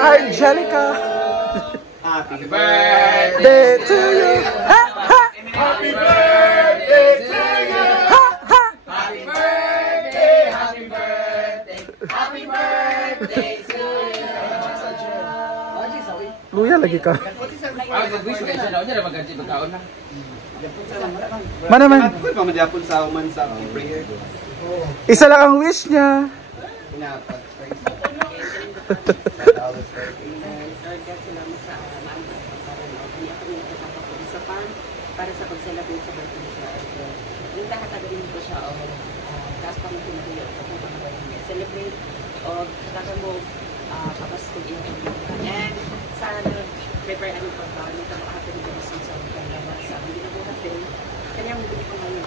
Angelica. Happy birthday Day to you. Ha, ha. Happy birthday to you. Ha, ha. Happy birthday, happy birthday, happy birthday to you. Luya lagi ka. Mana Mana man? Kung pamadapon sa uman sa prayer. Isa lang ang wish niya. Pinapat. Para sa pag-celebrate sa birthday sa Argel. Yung lahat agawin ko siya o tapos pang pinagulot ko kung celebrate o kaya mo tapos kung i-happy. And sana prepare ang pagkain ito makahapin ko sa kanya sa hindi na buhat din. Kanya mo hindi ko ngayon.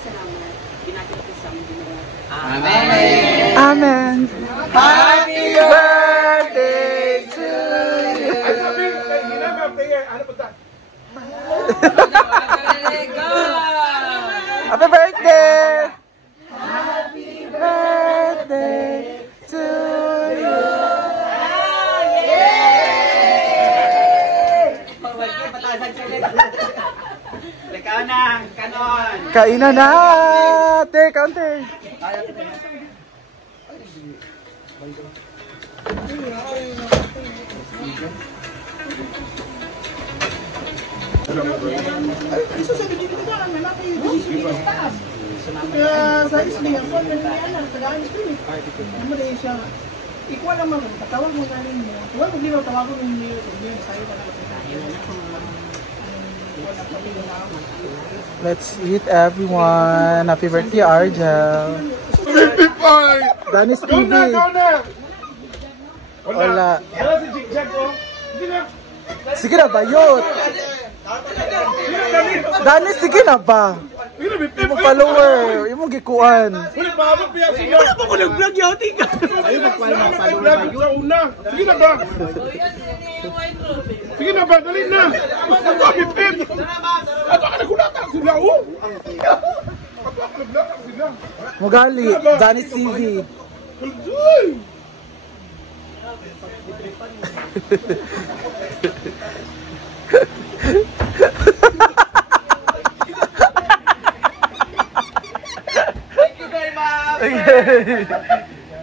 Salamat. Binakit ko sa mga Amen. Amen. Happy birthday to you. Happy birthday. Happy birthday to you. Ikaw na, kanon. Kainan na. Kaunti. Sa isli, ang phone na niya, tagaan isli. Ano na siya? Ikaw naman, patawag mo na rin mo. Huwag mo din tawag mo niyo kung yun, sa'yo ka na Let's eat everyone. Happy birthday, Argel. Danis TV. Wala. Sige na ba, yun? Danis, sige na ba? Imong follower, imong gikuan. Wala pa ko nag-vlog yaw, tingka. Ayun, magpala mga follower ba yun? Sige na ba? Sige na ba, dali na. Ako ang ipin. Ako ang nagunatan sila, oh. Ako ang nagunatan sila. Mugali, Danis TV.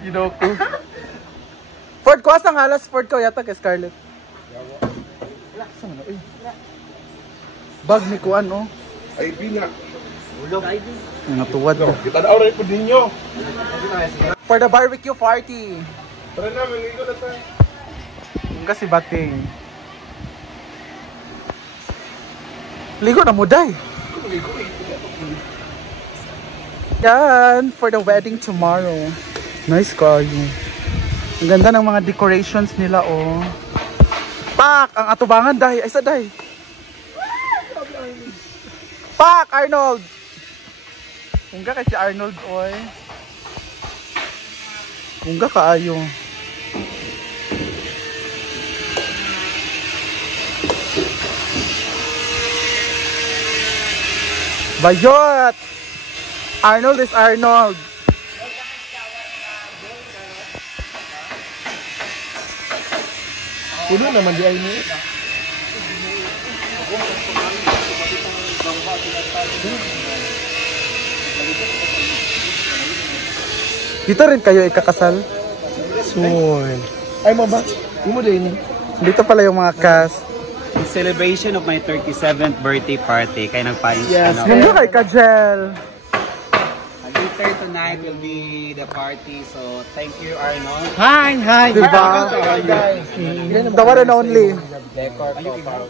Ginoko. Ford ko asang halas Ford ko yata kay Scarlett. Saan ano eh? Bag ni kuan oh. Ay, pina. Natuwad na. Kita na oray po ninyo. For the barbecue party. Tara na, maligo na tayo. Yung kasi bating. Ligo na mo day. Yan, for the wedding tomorrow. Nice kayo. Ang ganda ng mga decorations nila, oh. Pak! Ang atubangan, day. Ay, sa day. Pak! Arnold! Mungga kasi Arnold, oy. Mungga kaayo. Bayot! Arnold is Arnold. Puno naman di ay mo. Dito rin kayo ikakasal? Soon. Ay mo ba? Umo din. Dito pala yung mga cast. In celebration of my 37th birthday party, kaya nagpayos Yes, munggo kay Kajel. Later tonight will be the party, so thank you Arnold. Hi, hi. Diba? The one and only. Decor ko para.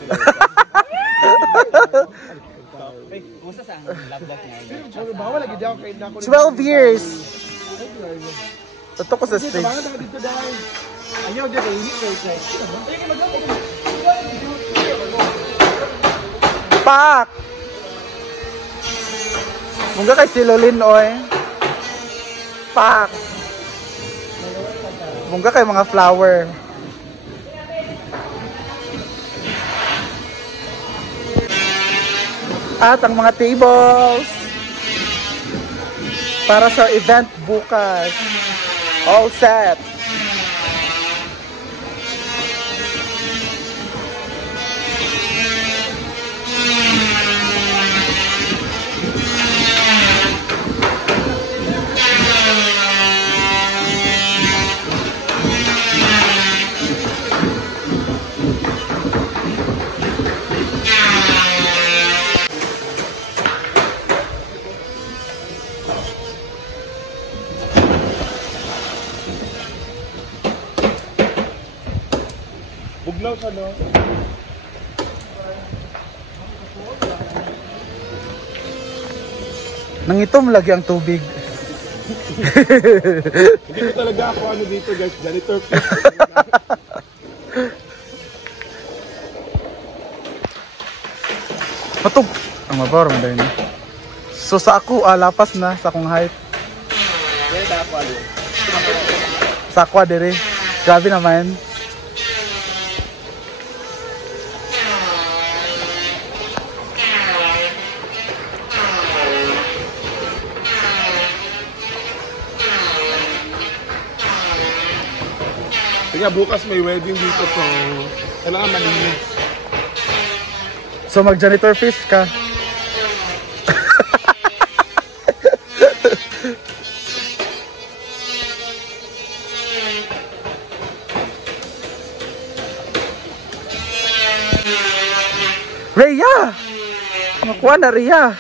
Usa sa lablak niya. Bawal lagi daw kay nako. 12 years. Tutok ko sa stage. Bangan na dito dai. Ayaw dia kay ini kay. Pak! Mungga kay Silolin, oy. Pak! Mungga kay mga flower. At ang mga tables para sa event bukas. All set. Ilaw sa do. Nangitom lagi ang tubig. Hindi ko talaga ako ano dito guys, janitor. Matug. Ang mabawar man dahil. So sa ako, lapas na sa akong height. Sa aqua dire. Grabe naman. Kaya bukas may wedding dito so kailangan malinis. So mag janitor fish ka. Rhea! Makuha na Rhea!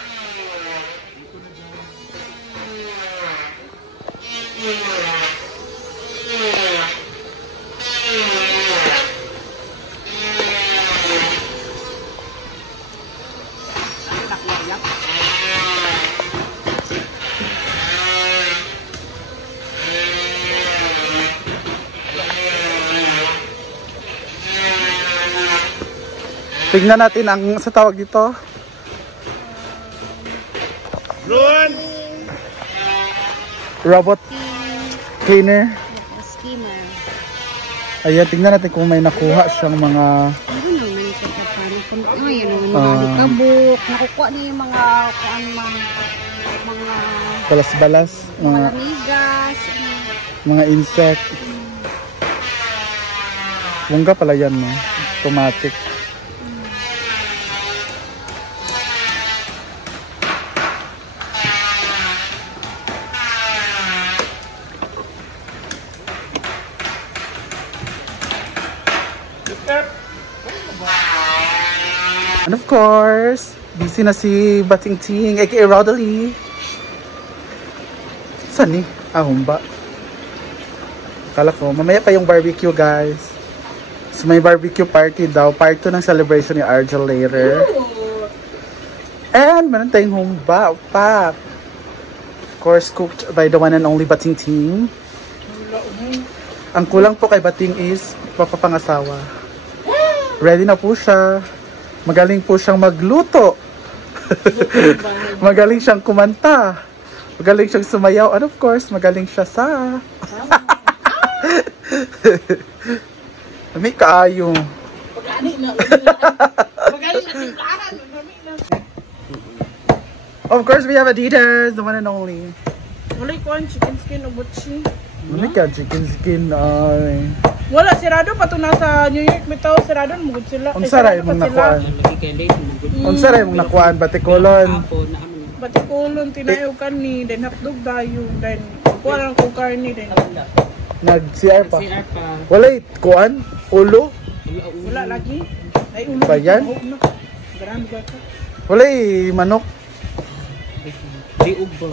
Tingnan natin ang sa tawag dito. Run! Robot cleaner. Skimmer. Ayan, tingnan natin kung may nakuha siyang mga Ano naman ito sa parang yun ang kabuk. Nakukuha niya yung mga balas-balas, mga migas. mga insect. Bongga pala yan, no? Automatic. And of course, busy na si Bating Ting, aka Rodalie. Saan ni? Humba. Kala ko, mamaya pa yung barbecue, guys. So may barbecue party daw. Part 2 ng celebration ni Argel later. And meron tayong humba, pak. Of course, cooked by the one and only Bating Ting. Ang kulang po kay Bating is papapangasawa. Ready na po siya. Magaling po siyang magluto. Magaling siyang kumanta. Magaling siyang sumayaw. And of course, magaling siya sa... May kaayo. Of course, we have Adidas, the one and only. Wala ko ang chicken skin o butchi. May ka chicken skin. Ay. Wala, sirado pa ito nasa New York. May tao, sirado, mugod sila. Unsa ray mong nakuan? Unsa ray mong nakuan? Batikolon. Batikolon, tinayog ka ni, then hotdog dayo, then kuha lang kong karni, then Nag-CR pa. Walay kuan? Ulo? wala lagi. Ay, ulo. Ba yan? Garami ka ka. Walay manok. Liog ba?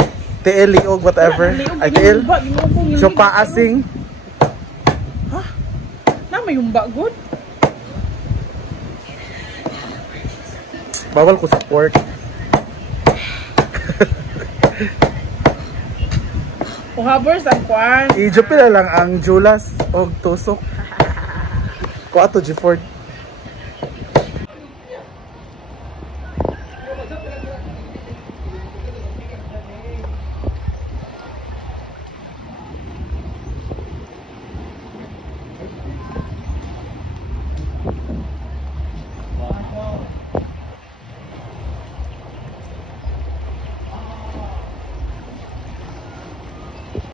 TL, liog, whatever. Ay, TL. So, paasing. May humba good. Bawal ko sa pork. Habers ang kwan. I-jupila lang ang Julas o tusok. Ko ato, G4.